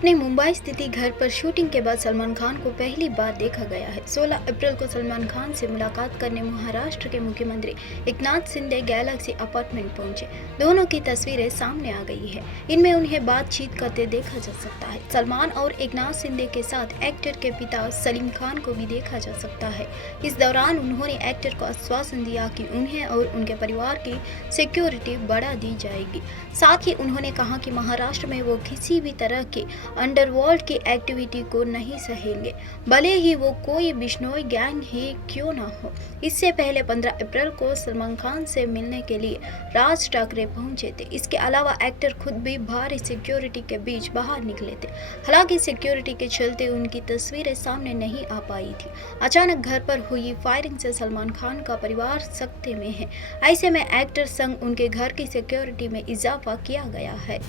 अपने मुंबई स्थित घर पर शूटिंग के बाद सलमान खान को पहली बार देखा गया है। 16 अप्रैल को सलमान खान से मुलाकात करने महाराष्ट्र के मुख्यमंत्री एकनाथ शिंदे गैलेक्सी अपार्टमेंट पहुंचे। दोनों की तस्वीरें सामने आ गई है। इनमें उन्हें बातचीत करते देखा जा सकता है। सलमान और एकनाथ शिंदे के साथ एक्टर के पिता सलीम खान को भी देखा जा सकता है। इस दौरान उन्होंने एक्टर को आश्वासन दिया कि उन्हें और उनके परिवार की सिक्योरिटी बढ़ा दी जाएगी। साथ ही उन्होंने कहा कि महाराष्ट्र में वो किसी भी तरह की अंडरवर्ल्ड की एक्टिविटी को नहीं सहेंगे, भले ही वो कोई बिश्नोई गैंग ही क्यों ना हो। इससे पहले 15 अप्रैल को सलमान खान से मिलने के लिए राज ठाकरे पहुंचे थे। इसके अलावा एक्टर खुद भी भारी सिक्योरिटी के बीच बाहर निकले थे। हालांकि सिक्योरिटी के चलते उनकी तस्वीरें सामने नहीं आ पाई थी। अचानक घर पर हुई फायरिंग से सलमान खान का परिवार सख्ते में है। ऐसे में एक्टर संग उनके घर की सिक्योरिटी में इजाफा किया गया है।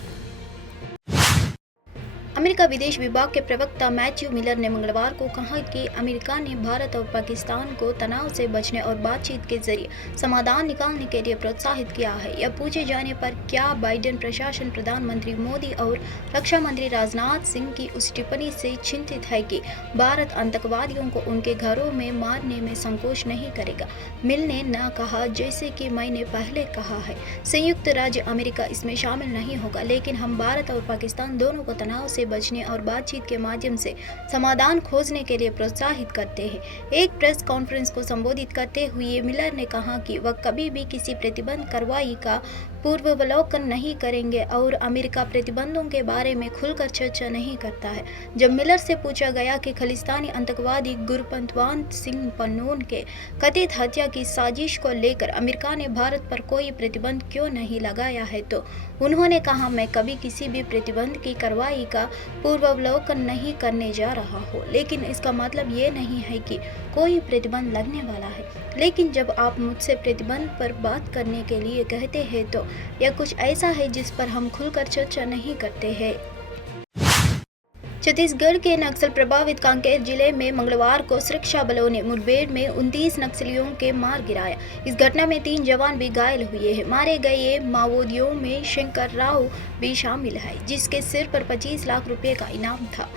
अमेरिका विदेश विभाग के प्रवक्ता मैथ्यू मिलर ने मंगलवार को कहा कि अमेरिका ने भारत और पाकिस्तान को तनाव से बचने और बातचीत के जरिए समाधान निकालने के लिए प्रोत्साहित किया है। यह पूछे जाने पर क्या बाइडेन प्रशासन प्रधानमंत्री मोदी और रक्षा मंत्री राजनाथ सिंह की उस टिप्पणी से चिंतित है कि भारत आतंकवादियों को उनके घरों में मारने में संकोच नहीं करेगा। मिल ने न कहा, जैसे कि मैंने पहले कहा है, संयुक्त राज्य अमेरिका इसमें शामिल नहीं होगा, लेकिन हम भारत और पाकिस्तान दोनों को तनाव से बचने और बातचीत के माध्यम से समाधान खोजने के लिए प्रोत्साहित करते हैं। एक प्रेस कॉन्फ्रेंस को संबोधित करते हुए मिलर ने कहा कि वह कभी भी किसी प्रतिबंध कार्रवाई का पूर्वावलोकन नहीं करेंगे और अमेरिका प्रतिबंधों के बारे में खुलकर चर्चा नहीं करता है। जब मिलर से पूछा गया कि खालिस्तानी आतंकवादी गुरपतवंत सिंह पन्नून के कथित हत्या की साजिश को लेकर अमेरिका ने भारत पर कोई प्रतिबंध क्यों नहीं लगाया है, तो उन्होंने कहा, मैं कभी किसी भी प्रतिबंध की कार्रवाई का पूर्वावलोकन नहीं करने जा रहा हूँ, लेकिन इसका मतलब ये नहीं है कि कोई प्रतिबंध लगने वाला है। लेकिन जब आप मुझसे प्रतिबंध पर बात करने के लिए कहते हैं तो यह कुछ ऐसा है जिस पर हम खुलकर चर्चा नहीं करते हैं। छत्तीसगढ़ के नक्सल प्रभावित कांकेर जिले में मंगलवार को सुरक्षा बलों ने मुठभेड़ में 29 नक्सलियों के मार गिराया। इस घटना में 3 जवान भी घायल हुए हैं। मारे गए माओवादियों में शंकर राव भी शामिल है, जिसके सिर पर 25 लाख रुपए का इनाम था।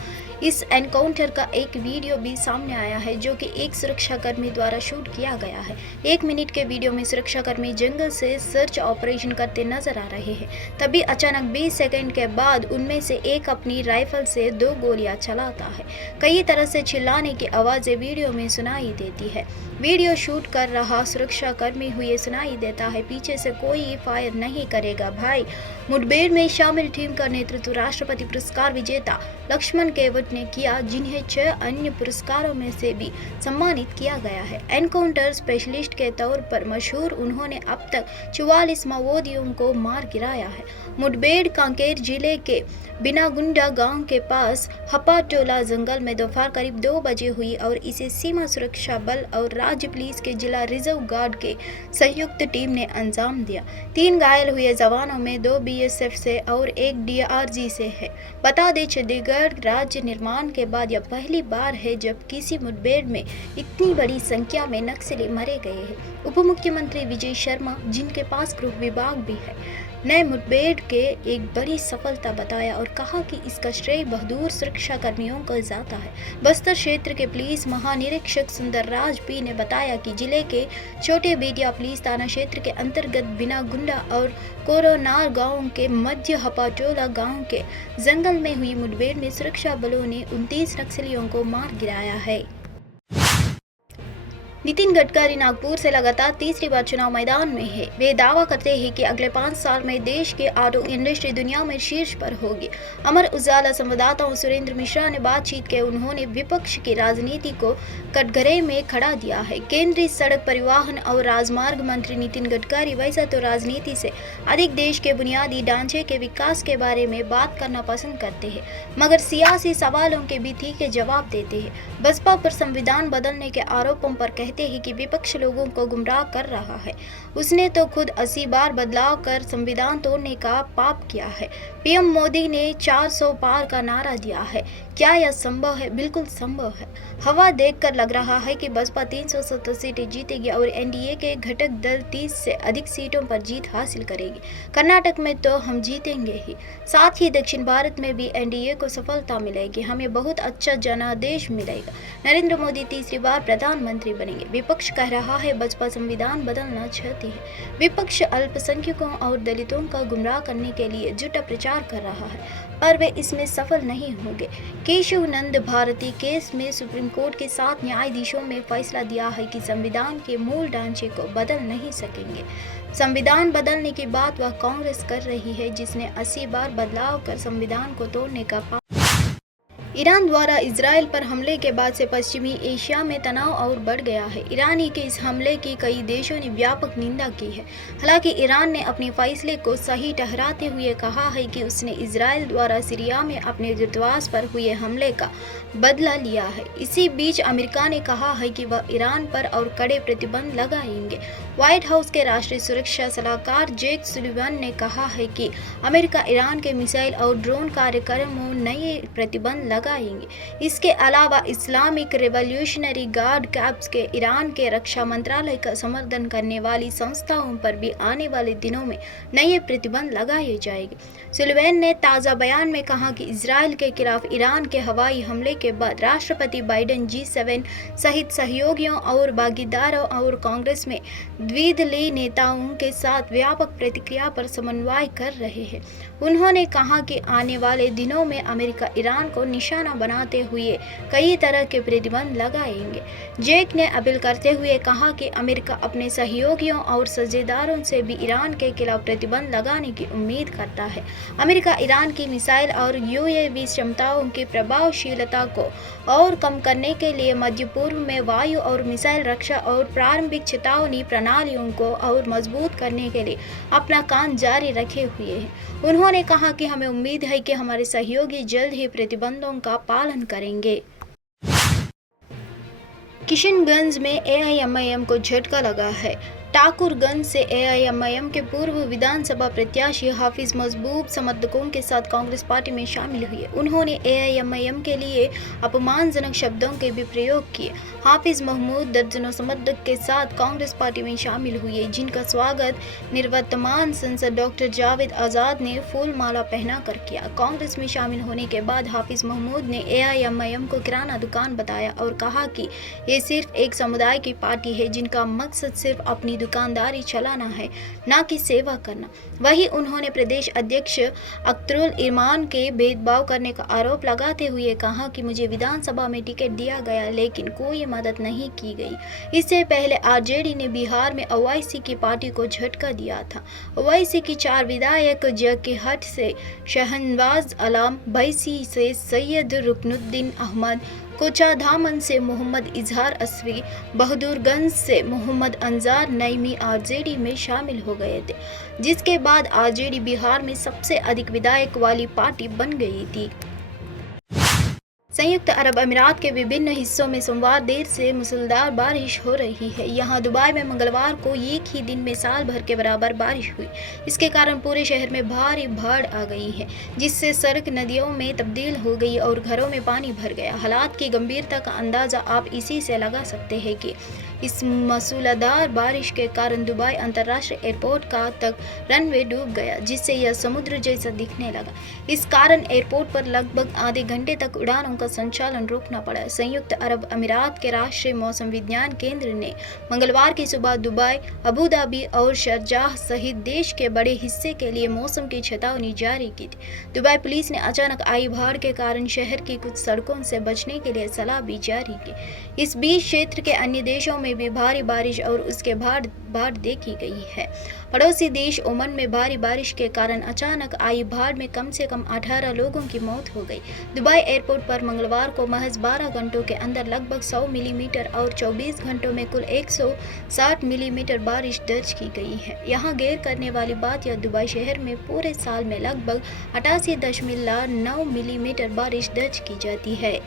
इस एनकाउंटर का एक वीडियो भी सामने आया है, जो कि एक सुरक्षाकर्मी द्वारा शूट किया गया है। 1 मिनट के वीडियो में सुरक्षाकर्मी जंगल से सर्च ऑपरेशन करते नजर आ रहे हैं। तभी अचानक 20 सेकंड के बाद उनमें से एक अपनी राइफल से 2 गोलियां चलाता है। कई तरह से चिल्लाने की आवाजें वीडियो में सुनाई देती है। वीडियो शूट कर रहा सुरक्षाकर्मी हुए सुनाई देता है, पीछे से कोई फायर नहीं करेगा भाई। मुठभेड़ में शामिल टीम का नेतृत्व राष्ट्रपति पुरस्कार विजेता लक्ष्मण केवट ने किया, जिन्हें 6 अन्य पुरस्कारों में से भी सम्मानित किया गया है। एनकाउंटर स्पेशलिस्ट के तौर पर मशहूर उन्होंने अब तक 44 माओवादियों को मार गिराया है। मुठभेड़ कांकेर जिले के बिनागुंडा गांव के पास हपाटोला जंगल में दोपहर करीब 2 बजे हुई और इसे सीमा सुरक्षा बल और राज्य पुलिस के जिला रिजर्व गार्ड के संयुक्त टीम ने अंजाम दिया। 3 घायल हुए जवानों में 2 बीएसएफ से और 1 डीआरजी से है। बता दें, छत्तीसगढ़ राज्य निर्माण के बाद यह पहली बार है जब किसी मुठभेड़ में इतनी बड़ी संख्या में नक्सली मारे गए हैं। उप मुख्यमंत्री विजय शर्मा, जिनके पास गृह विभाग भी है, ने मुठभेड़ के एक बड़ी सफलता बताया और कहा कि इसका श्रेय बहादुर सुरक्षा कर्मियों को जाता है। बस्तर क्षेत्र के पुलिस महानिरीक्षक सुंदर राज पी ने बताया कि जिले के छोटे बेटिया पुलिस थाना क्षेत्र के अंतर्गत बिनागुंडा और कोरोनार गांव के मध्य हपाटोला गांव के जंगल में हुई मुठभेड़ में सुरक्षा बलों ने 29 नक्सलियों को मार गिराया है। नितिन गडकरी नागपुर से लगातार तीसरी बार चुनाव मैदान में है। वे दावा करते हैं कि अगले 5 साल में देश की ऑटो इंडस्ट्री दुनिया में शीर्ष पर होगी। अमर उजाला संवाददाताओं सुरेंद्र मिश्रा ने बातचीत के उन्होंने विपक्ष की राजनीति को कटघरे में खड़ा दिया है। केंद्रीय सड़क परिवहन और राजमार्ग मंत्री नितिन गडकरी वैसे तो राजनीति से अधिक देश के बुनियादी ढांचे के विकास के बारे में बात करना पसंद करते हैं, मगर सियासी सवालों के भी तीखे जवाब देते हैं। बसपा पर संविधान बदलने के आरोपों पर कहते कहते हैं कि विपक्ष लोगों को गुमराह कर रहा है। उसने तो खुद 80 बार बदलाव कर संविधान तोड़ने का पाप किया है। पीएम मोदी ने 400 पार का नारा दिया है। क्या यह संभव है? बिल्कुल संभव है। हवा देखकर लग रहा है कि बसपा 370 सीटें जीतेगी और एनडीए के घटक दल 30 से अधिक सीटों पर जीत हासिल करेगी। कर्नाटक में तो हम जीतेंगे ही, साथ ही दक्षिण भारत में भी एनडीए को सफलता मिलेगी। हमें बहुत अच्छा जनादेश मिलेगा। नरेंद्र मोदी तीसरी बार प्रधानमंत्री बनेंगे। विपक्ष कह रहा है बसपा संविधान बदलना चाहती है। विपक्ष अल्पसंख्यकों और दलितों का गुमराह करने के लिए झूठा प्रचार कर रहा है, पर वे इसमें सफल नहीं होंगे। केशव नंद भारती केस में सुप्रीम कोर्ट के 7 न्यायाधीशों ने फैसला दिया है कि संविधान के मूल ढांचे को बदल नहीं सकेंगे। संविधान बदलने की बात वह कांग्रेस कर रही है, जिसने 80 बार बदलाव कर संविधान को तोड़ने का ईरान द्वारा इजराइल पर हमले के बाद से पश्चिमी एशिया में तनाव और बढ़ गया है। ईरानी के इस हमले की कई देशों ने व्यापक निंदा की है। हालांकि ईरान ने अपने फैसले को सही ठहराते हुए कहा है कि उसने इजराइल द्वारा सीरिया में अपने दूतावास पर हुए हमले का बदला लिया है। इसी बीच अमेरिका ने कहा है कि वह ईरान पर और कड़े प्रतिबंध लगाएंगे। व्हाइट हाउस के राष्ट्रीय सुरक्षा सलाहकार जेक सुलिवान ने कहा है कि अमेरिका ईरान के मिसाइल और ड्रोन कार्यक्रमों नए प्रतिबंध लगाएंगे। इसके अलावा इस्लामिक रिवॉल्यूशनरी गार्ड कैप्स के ईरान के रक्षा मंत्रालय का समर्थन करने वाली संस्थाओं पर भी आने वाले दिनों में नए प्रतिबंध लगाए जाएंगे। सुलिवान ने ताज़ा बयान में कहा कि इजराइल के खिलाफ ईरान के हवाई हमले के बाद राष्ट्रपति बाइडेन G7 सहित सहयोगियों और भागीदारों और कांग्रेस में द्विदलीय नेताओं के साथ व्यापक प्रतिक्रिया पर समन्वय कर रहे हैं। उन्होंने कहा कि आने वाले दिनों में अमेरिका ईरान को निशाना बनाते हुए कई तरह के प्रतिबंध लगाएंगे। जेक ने अपील करते हुए कहा कि अमेरिका अपने सहयोगियों और साझेदारों से भी ईरान के खिलाफ प्रतिबंध लगाने की उम्मीद करता है। अमेरिका ईरान की मिसाइल और UAV क्षमताओं की प्रभावशीलता को और कम करने के लिए मध्य पूर्व में वायु और मिसाइल रक्षा और प्रारंभिक चेतावनी प्रणालियों को और मजबूत करने के लिए अपना काम जारी रखे हुए हैं। उन्होंने कहा कि हमें उम्मीद है कि हमारे सहयोगी जल्द ही प्रतिबंधों का पालन करेंगे। किशनगंज में AIMIM को झटका लगा है। ठाकुरगंज से AIMIM के पूर्व विधानसभा प्रत्याशी हाफिज महबूब समर्थकों के साथ कांग्रेस पार्टी में शामिल हुए। उन्होंने AIMIM के लिए अपमानजनक शब्दों के भी प्रयोग किए। हाफिज महमूद दर्जनों समर्थक के साथ कांग्रेस पार्टी में शामिल हुए, जिनका स्वागत निवर्तमान सांसद डॉक्टर जावेद आज़ाद ने फूल माला पहनाकर किया। कांग्रेस में शामिल होने के बाद हाफिज महमूद ने AIMIM को किराना दुकान बताया और कहा कि ये सिर्फ एक समुदाय की पार्टी है जिनका मकसद सिर्फ अपनी दुकानदारी चलाना है, ना कि सेवा करना। वहीं उन्होंने प्रदेश अध्यक्ष अख्तरुल इरमान के भेदभाव करने का आरोप लगाते हुए कहा कि मुझे विधानसभा में टिकट दिया गया लेकिन कोई मदद नहीं की गई। इससे पहले RJD ने बिहार में ओवैसी की पार्टी को झटका दिया था। ओवैसी की 4 विधायक जकीहट से शहनवाज आलम, भैंसी से सैयद रुकनुद्दीन अहमद, कोचाधामन से मोहम्मद इजहार अस्वी, बहादुरगंज से मोहम्मद अंजार नईमी RJD में शामिल हो गए थे, जिसके बाद RJD बिहार में सबसे अधिक विधायक वाली पार्टी बन गई थी। संयुक्त अरब अमीरात के विभिन्न हिस्सों में सोमवार देर से मूसलाधार बारिश हो रही है। यहाँ दुबई में मंगलवार को एक ही दिन में साल भर के बराबर बारिश हुई। इसके कारण पूरे शहर में भारी बाढ़ आ गई है, जिससे सड़क नदियों में तब्दील हो गई और घरों में पानी भर गया। हालात की गंभीरता का अंदाज़ा आप इसी से लगा सकते हैं कि इस मूसलाधार बारिश के कारण दुबई अंतर्राष्ट्रीय एयरपोर्ट का तक रनवे डूब गया, जिससे यह समुद्र जैसा दिखने लगा। इस कारण एयरपोर्ट पर लगभग आधे घंटे तक उड़ानों का संचालन रोकना पड़ा। संयुक्त अरब अमीरात के राष्ट्रीय मौसम विज्ञान केंद्र ने मंगलवार की सुबह दुबई, अबू धाबी और शारजाह सहित देश के बड़े हिस्से के लिए मौसम की चेतावनी जारी की थी। दुबई पुलिस ने अचानक आई बाढ़ के कारण शहर की कुछ सड़कों से बचने के लिए सलाह भी जारी की। इस बीच क्षेत्र के अन्य देशों में भी भारी बारिश और उसके बाद बाढ़ देखी गई है। पड़ोसी देश ओमान में भारी बारिश के कारण अचानक आई बाढ़ में कम से कम 18 लोगों की मौत हो गई। दुबई एयरपोर्ट पर मंगलवार को महज 12 घंटों के अंदर लगभग 100 मिलीमीटर और 24 घंटों में कुल 160 मिलीमीटर बारिश दर्ज की गई है। यहाँ गैर करने वाली बात यह दुबई शहर में पूरे साल में लगभग 88.9 मिलीमीटर बारिश दर्ज की जाती है।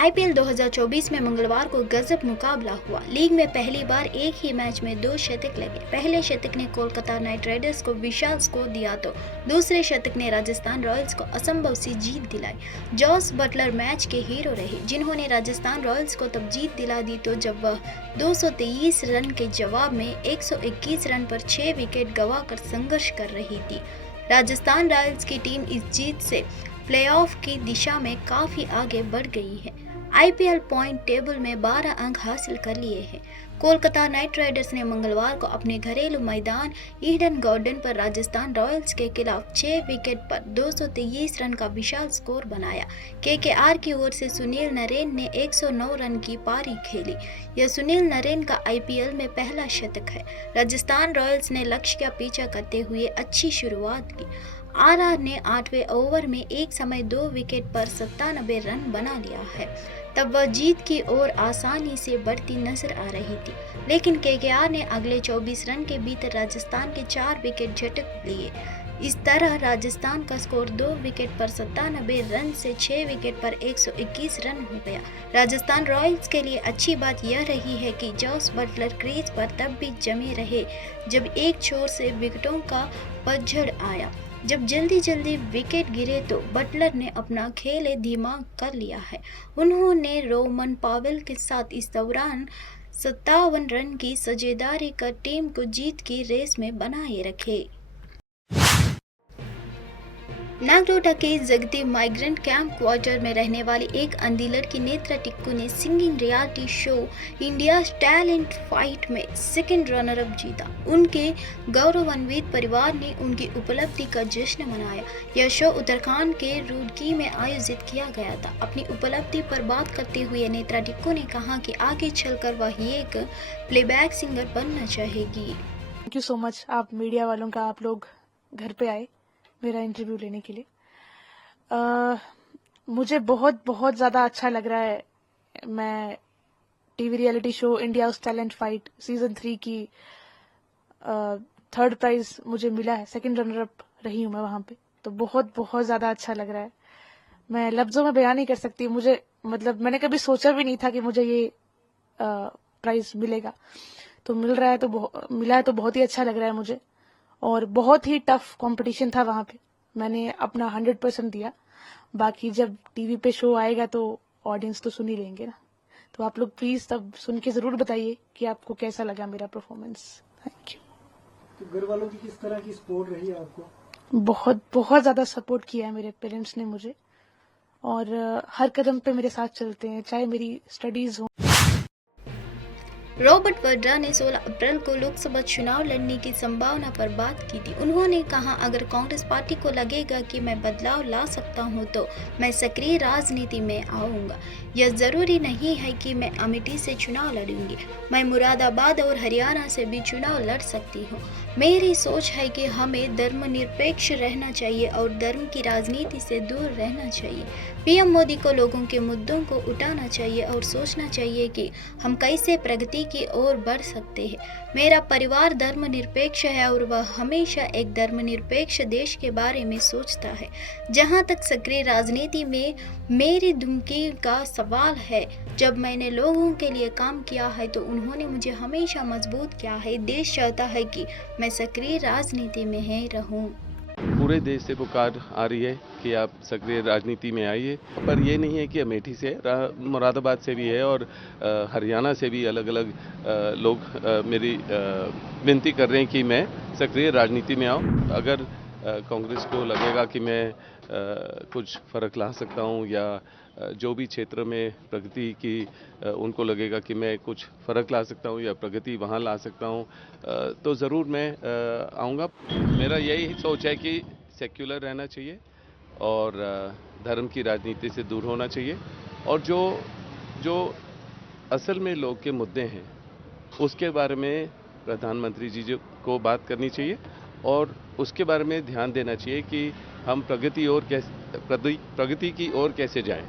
आईपीएल 2024 में मंगलवार को गजब मुकाबला हुआ। लीग में पहली बार एक ही मैच में 2 शतक लगे। पहले शतक ने कोलकाता नाइट राइडर्स को विशाल स्कोर दिया तो दूसरे शतक ने राजस्थान रॉयल्स को असंभव सी जीत दिलाई। जॉस बटलर मैच के हीरो रहे, जिन्होंने राजस्थान रॉयल्स को तब जीत दिला दी तो जब वह 223 रन के जवाब में 121 रन पर 6 विकेट गंवाकर संघर्ष कर रही थी। राजस्थान रॉयल्स की टीम इस जीत से प्लेऑफ की दिशा में काफी आगे बढ़ गई है। आईपीएल पॉइंट टेबल में 12 अंक हासिल कर लिए हैं। कोलकाता नाइट राइडर्स ने मंगलवार को अपने घरेलू मैदान ईडन गार्डन पर राजस्थान रॉयल्स के खिलाफ 6 विकेट पर 223 रन का विशाल स्कोर बनाया। केकेआर की ओर से सुनील नरेन ने 109 रन की पारी खेली। यह सुनील नरेन का आईपीएल में पहला शतक है। राजस्थान रॉयल्स ने लक्ष्य का पीछा करते हुए अच्छी शुरुआत की। आरआर ने 8वें ओवर में एक समय 2 विकेट पर 97 रन बना लिया है। तब वह जीत की ओर आसानी से बढ़ती नजर आ रही थी, लेकिन केकेआर ने अगले 24 रन के भीतर राजस्थान के 4 विकेट झटक लिए। इस तरह राजस्थान का स्कोर 2 विकेट पर 97 रन से 6 विकेट पर 121 रन हो गया। राजस्थान रॉयल्स के लिए अच्छी बात यह रही है कि जॉस बटलर क्रीज पर तब भी जमे रहे जब एक छोर से विकेटों का पतझड़ आया। जब जल्दी विकेट गिरे तो बटलर ने अपना खेल धीमा कर लिया है। उन्होंने रोमन पावेल के साथ इस दौरान 57 रन की साझेदारी कर टीम को जीत की रेस में बनाए रखे। नागरोटा के जगती माइग्रेंट कैंप क्वार्टर में रहने वाली एक अंधी लड़की नेत्रा टिक्कू ने singing reality show India talent fight में सेकंड रनर अप जीता। उनके गौरवान्वित परिवार ने उनकी उपलब्धि का जश्न मनाया। यह शो उत्तराखंड के रुड़की में आयोजित किया गया था। अपनी उपलब्धि पर बात करते हुए नेत्रा टिक्कू ने कहा कि आगे चलकर वह एक प्लेबैक सिंगर बनना चाहेगी। थैंक यू सो मच, आप मीडिया वालों का आप लोग घर पे आए मेरा इंटरव्यू लेने के लिए। मुझे बहुत ज़्यादा अच्छा लग रहा है। मैं TV reality show India talent fight season 3 की 3rd प्राइज मुझे मिला है। सेकंड रनर अप रही हूँ मैं वहां पे, तो बहुत ज़्यादा अच्छा लग रहा है। मैं लफ्जों में बयान नहीं कर सकती। मुझे मैंने कभी सोचा भी नहीं था कि मुझे ये प्राइज मिलेगा, तो मिला है तो बहुत ही अच्छा लग रहा है मुझे। और बहुत ही टफ कंपटीशन था वहां पे। मैंने अपना 100% दिया। बाकी जब टीवी पे शो आएगा तो ऑडियंस तो सुन ही लेंगे ना। तो आप लोग प्लीज तब सुन के जरूर बताइए कि आपको कैसा लगा मेरा परफॉर्मेंस। Thank you. तो घर वालों की किस तरह की सपोर्ट रही है आपको? बहुत ज्यादा सपोर्ट किया है मेरे पेरेंट्स ने मुझे, और हर कदम पे मेरे साथ चलते हैं, चाहे मेरी स्टडीज हो। रॉबर्ट वड्रा ने 16 अप्रैल को लोकसभा चुनाव लड़ने की संभावना पर बात की थी। उन्होंने कहा, अगर कांग्रेस पार्टी को लगेगा कि मैं बदलाव ला सकता हूं तो मैं सक्रिय राजनीति में आऊंगा। यह जरूरी नहीं है कि मैं अमेठी से चुनाव लड़ूंगी। मैं मुरादाबाद और हरियाणा से भी चुनाव लड़ सकती हूँ। मेरी सोच है कि हमें धर्मनिरपेक्ष रहना चाहिए और धर्म की राजनीति से दूर रहना चाहिए। पीएम मोदी को लोगों के मुद्दों को उठाना चाहिए और सोचना चाहिए कि हम कैसे प्रगति की ओर बढ़ सकते हैं। मेरा परिवार धर्मनिरपेक्ष है और वह हमेशा एक धर्मनिरपेक्ष देश के बारे में सोचता है। जहां तक सक्रिय राजनीति में मेरी धुमकी का सवाल है, जब मैंने लोगों के लिए काम किया है तो उन्होंने मुझे हमेशा मजबूत किया है। देश चाहता है कि मैं सक्रिय राजनीति में ही रहूं। पूरे देश से पुकार आ रही है कि आप सक्रिय राजनीति में आइए, पर ये नहीं है कि अमेठी से, मुरादाबाद से भी है और हरियाणा से भी अलग अलग लोग मेरी विनती कर रहे हैं कि मैं सक्रिय राजनीति में आऊँ। अगर कांग्रेस को लगेगा कि मैं कुछ फ़र्क ला सकता हूँ या जो भी क्षेत्र में प्रगति की उनको लगेगा कि मैं कुछ फ़र्क ला सकता हूँ या प्रगति वहाँ ला सकता हूँ, तो ज़रूर मैं आऊँगा। मेरा यही सोच है कि सेक्युलर रहना चाहिए और धर्म की राजनीति से दूर होना चाहिए, और जो असल में लोग के मुद्दे हैं उसके बारे में प्रधानमंत्री जी को बात करनी चाहिए और उसके बारे में ध्यान देना चाहिए कि हम प्रगति की ओर कैसे जाएं।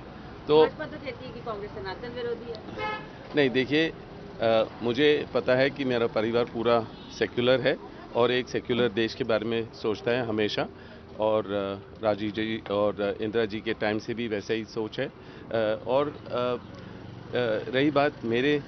तो भाजपा तो कहती है कि कांग्रेस सनातन विरोधी है। नहीं, देखिए, मुझे पता है कि मेरा परिवार पूरा सेक्युलर है और एक सेक्युलर देश के बारे में सोचता है हमेशा। और राजीव जी और इंदिरा जी के टाइम से भी वैसा ही सोच है। और रही बात मेरे